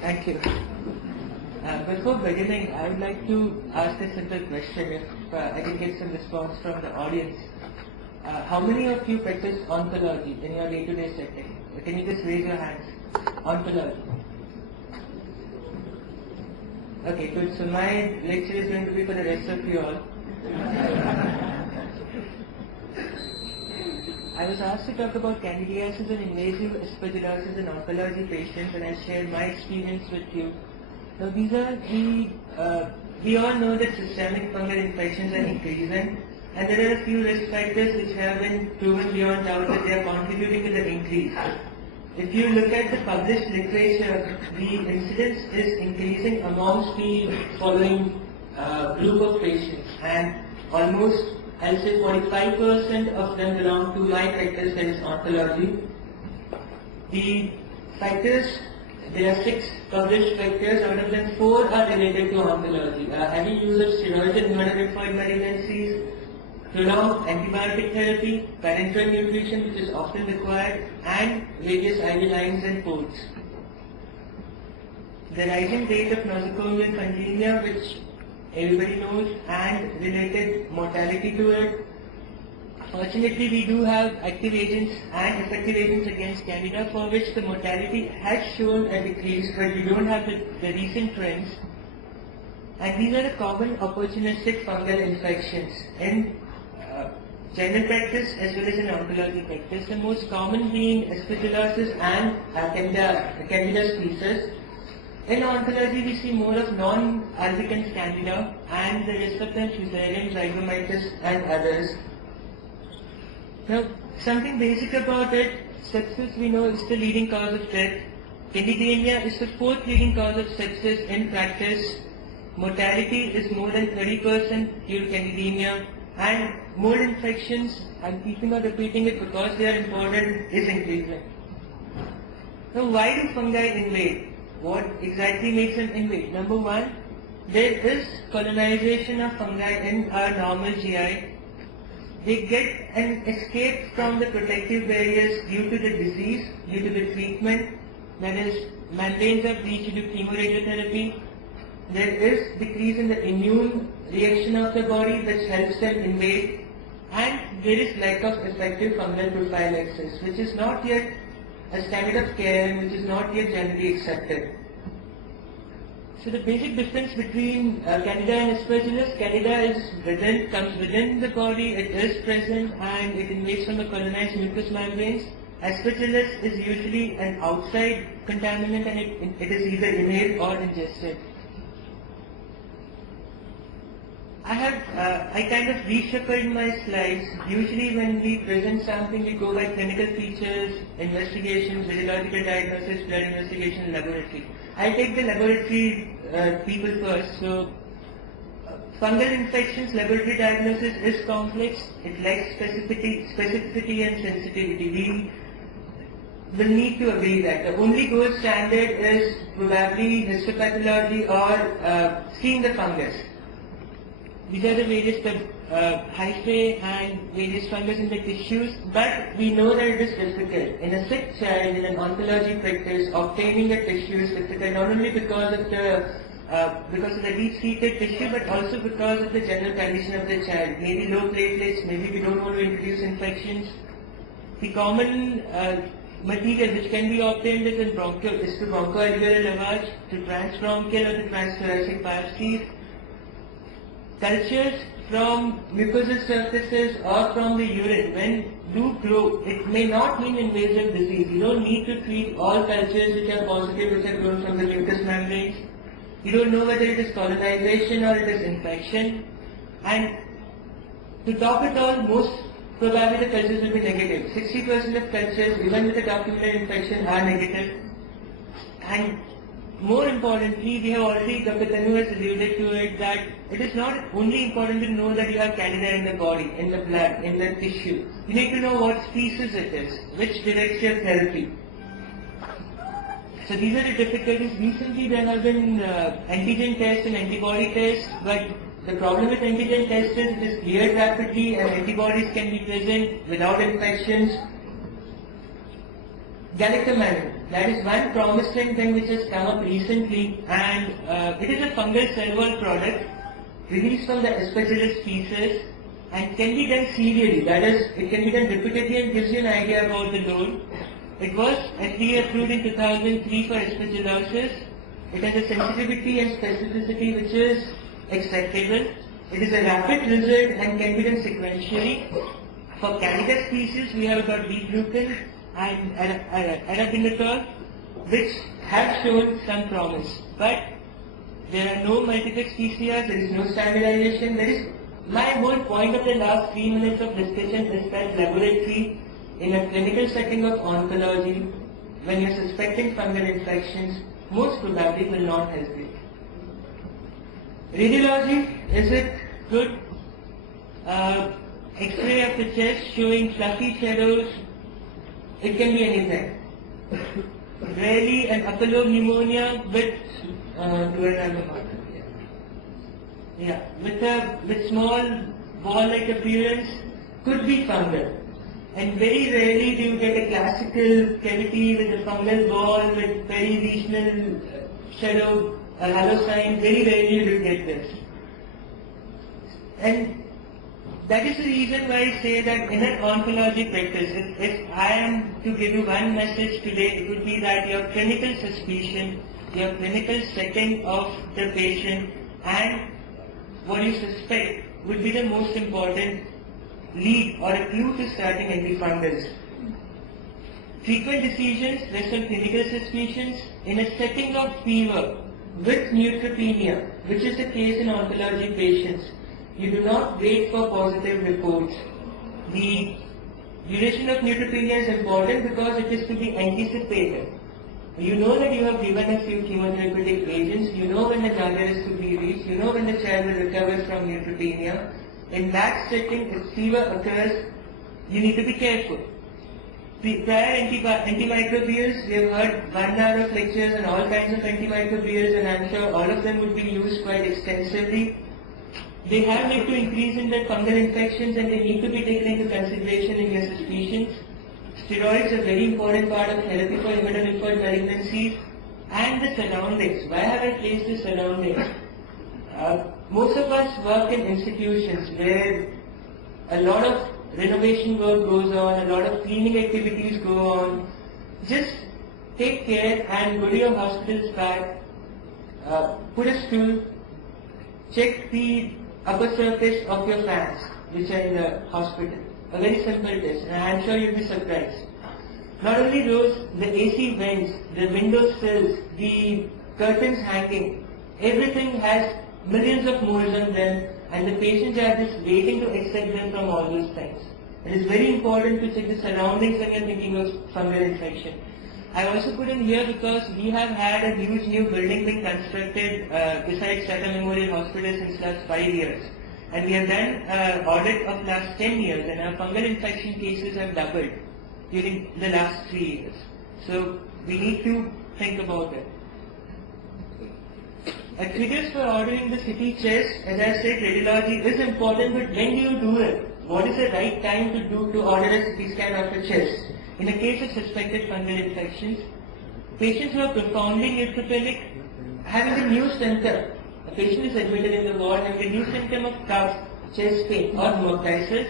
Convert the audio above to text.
Thank you. Before beginning, I would like to ask a simple question if I can get some response from the audience. How many of you practice oncology in your day-to-day setting? Can you just raise your hands? Oncology. Okay, good. So my lecture is going to be for the rest of you all. I was asked to talk about Candidiasis and Invasive aspergillosis in oncology patients, and I shared my experience with you. Now these are we all know that systemic fungal infections are increasing, and there are a few risk factors which have been proven beyond doubt that they are contributing to the increase. If you look at the published literature, the incidence is increasing amongst the following group of patients, and almost, I'll say 45% of them belong to my practice, that is oncology. The factors, there are 6 published factors, out of them 4 are related to oncology. Heavy use of steroids in hematopoietic malignancies, prolonged antibiotic therapy, parenteral nutrition which is often required, and various IV lines and ports. The rising rate of nosocomial fungemia, which everybody knows, and related mortality to it. Fortunately, we do have active agents and effective agents against Candida for which the mortality has shown a decrease, but we don't have the recent trends. And these are the common opportunistic fungal infections in general practice as well as in oncology practice. The most common being aspergillosis and Candida species. In oncology, we see more of non-albicans Candida and the rest of them Fusarium, Zygomitis and others. Now, something basic about it, sepsis we know is the leading cause of death. Candidiemia is the 4th leading cause of sepsis in practice. Mortality is more than 30% due to Candidiemia, and mold infections, I'm keeping on repeating it because they are important, is increasing. Now, why do fungi invade? What exactly makes them invade? Number 1, there is colonization of fungi in our normal GI. They get an escape from the protective barriers due to the disease, due to the treatment, that is, membranes are breached due to chemoradiotherapy. There is decrease in the immune reaction of the body which helps them invade, and there is lack of effective fungal prophylaxis, which is not yet a standard of care and which is not yet generally accepted. So the basic difference between Candida and Aspergillus, Candida comes within the body, it is present and it invades from the colonized mucous membranes. Aspergillus is usually an outside contaminant and it is either inhaled or ingested. I kind of reshuffled my slides. Usually when we present something, we go by clinical features, investigations, radiological diagnosis, blood investigation, laboratory. I'll take the laboratory people first. So, fungal infections, laboratory diagnosis is complex. It lacks specificity and sensitivity. We will need to agree that the only gold standard is probably histopathology or seeing the fungus. These are the various hyphae and various fungus in the tissues, but we know that it is difficult. In a sick child, in an oncology practice, obtaining a tissue is difficult not only because of the deep-seated tissue, but also because of the general condition of the child. Maybe low platelets, maybe we don't want to introduce infections. The common material which can be obtained is to bronchoalveolar lavage, to transbronchial or to transthoracic biopsies. Cultures from mucosal surfaces or from the urine, when do grow, it may not mean invasive disease. You don't need to treat all cultures which are positive, which are grown from the mucous membranes. You don't know whether it is colonization or it is infection. And to top it all, most probably the cultures will be negative. 60% of cultures, even with a documented infection, are negative. And more importantly, we have already, Dr. Tanu has alluded to it, that it is not only important to know that you have Candida in the body, in the blood, in the tissue. You need to know what species it is, which directs your therapy. So these are the difficulties. Recently there have been antigen tests and antibody tests, but the problem with antigen tests is it is cleared rapidly and antibodies can be present without infections. galactomannan. That is one promising thing which has come up recently, and it is a fungal cell wall product released from the aspergillosis species and can be done serially. That is, it can be done repeatedly and gives you an idea about the load. It was FDA approved in 2003 for aspergillosis. It has a sensitivity and specificity which is acceptable. It is a rapid result and can be done sequentially. For Candida species, we have got B-glucan and arabinitol, which have shown some promise. But there are no multiplex PCRs, there is no standardization. My whole point of the last 3 minutes of discussion is that laboratory in a clinical setting of oncology, when you are suspecting fungal infections, most probably will not help you. Radiology, is it good? X-ray of the chest showing fluffy shadows, it can be anything. Rarely an upper lobe pneumonia with with small ball-like appearance could be fungal. And very rarely do you get a classical cavity with a fungal ball with very regional shadow, a halo sign. Very rarely you will get this. And that is the reason why I say that in an oncology practice, if I am to give you one message today, it would be that your clinical suspicion, your clinical setting of the patient and what you suspect would be the most important lead or a clue to starting antifungals. Frequent decisions rest on clinical suspicions in a setting of fever with neutropenia, which is the case in oncology patients. You do not wait for positive reports. The duration of neutropenia is important because it is to be anticipated. You know that you have given a few chemotherapeutic agents, you know when the target is to be reached, you know when the child will recover from neutropenia. In that setting, if fever occurs, you need to be careful. Prior antimicrobials, we have heard 1 hour of lectures on all kinds of antimicrobials, and I'm sure all of them would be used quite extensively. They have led to increase in the fungal infections and they need to be taken into consideration in your suspicions. Steroids are a very important part of therapy for immunolymphoid malignancies, and the surroundings. Why have I placed the surroundings? Most of us work in institutions where a lot of renovation work goes on, a lot of cleaning activities go on. Just take care and go to your hospital's back, put a stool, check the upper surface of your fans which are in the hospital. A very simple test, and I am sure you'll be surprised. Not only those, the AC vents, the window sills, the curtains hanging, everything has millions of moles on them, and the patients are just waiting to accept them from all those things. It is very important to check the surroundings when you are thinking of fungal infection. I also put in here because we have had a huge new building being constructed beside Tata Memorial Hospital since last 5 years. And we have done an audit of last 10 years, and our fungal infection cases have doubled during the last 3 years. So we need to think about it. Triggers for ordering the CT chest, as I said, radiology is important, but when do you do it? What is the right time to order a CT scan of a chest? In the case of suspected fungal infections, patients who are profoundly neutropenic, having a new symptom, a patient is admitted in the ward having a new symptom of cough, chest pain or hemoptysis,